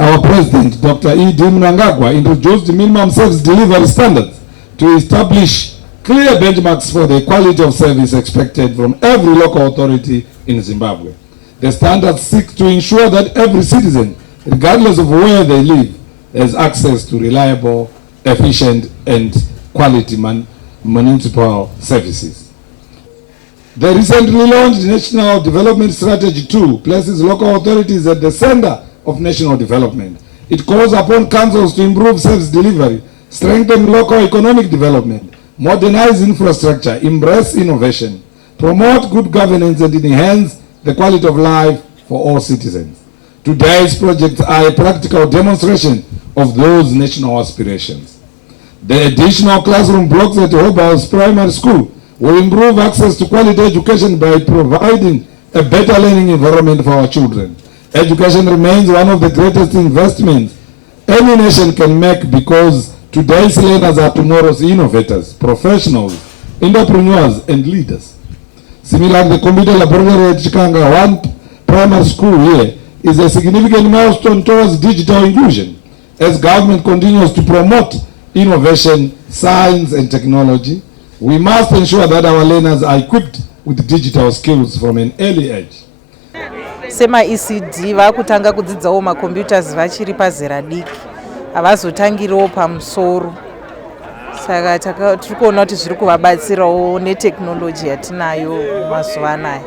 our President, Dr. E.D. Mnangagwa, introduced minimum service delivery standards to establish clear benchmarks for the quality of service expected from every local authority in Zimbabwe. The standards seek to ensure that every citizen, regardless of where they live, has access to reliable, efficient, and quality municipal services. The recently launched National Development Strategy 2 places local authorities at the center of national development. It calls upon councils to improve service delivery, strengthen local economic development, modernize infrastructure, embrace innovation, promote good governance, and enhance the quality of life for all citizens. Today's projects are a practical demonstration of those national aspirations. The additional classroom blocks at Hobar's Primary School will improve access to quality education by providing a better learning environment for our children. Education remains one of the greatest investments any nation can make, because today's learners are tomorrow's innovators, professionals, entrepreneurs, and leaders. Similarly, the computer laboratory at Chikanga, one primary school here, is a significant milestone towards digital inclusion. As government continues to promote innovation, science, and technology, we must ensure that our learners are equipped with digital skills from an early age. Sema ECD vakutanga kudzidzawo macomputers vachiri pazera diki, havazotangirawo pamusoro. Saka tiri kuona kuti zviri kuvabatsirawo neteknoloji yatinayo mazuva anaya.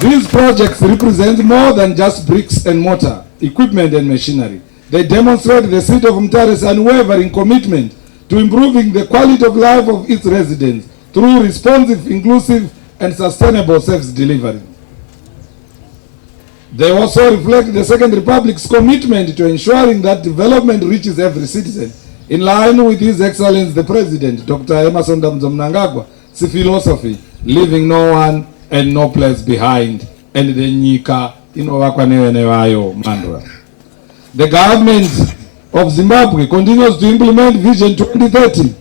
These projects represent more than just bricks and mortar, equipment and machinery. They demonstrate the City of Mutare's unwavering commitment to improving the quality of life of its residents through responsive, inclusive, and sustainable service delivery. They also reflect the Second Republic's commitment to ensuring that development reaches every citizen, in line with His Excellency the President, Dr. Emmerson Mnangagwa's philosophy, leaving no one and no place behind, and the Nika Mandra. The government of Zimbabwe continues to implement Vision 2030,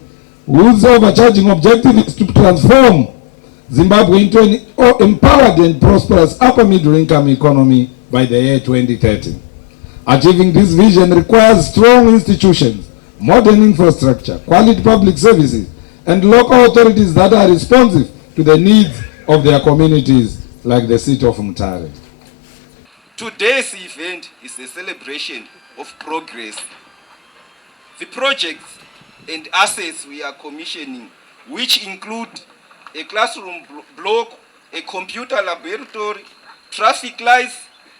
whose overarching objective is to transform Zimbabwe into an empowered and prosperous upper middle income economy by the year 2030. Achieving this vision requires strong institutions, modern infrastructure, quality public services, and local authorities that are responsive to the needs of their communities, like the City of Mutare. Today's event is a celebration of progress. The projects and assets we are commissioning, which include a classroom block, a computer laboratory, traffic lights,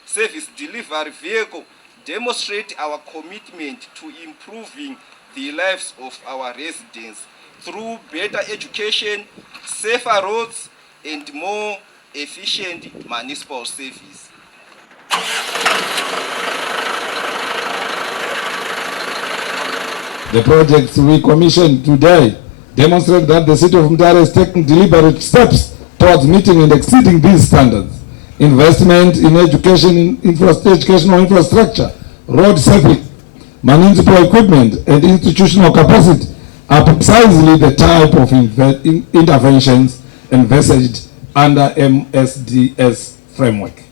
service delivery vehicle, demonstrate our commitment to improving the lives of our residents through better education, safer roads, and more efficient municipal service. The projects we commissioned today demonstrate that the City of Mutare is taking deliberate steps towards meeting and exceeding these standards. Investment in education, educational infrastructure, road safety, municipal equipment, and institutional capacity are precisely the type of interventions envisaged under MSDS framework.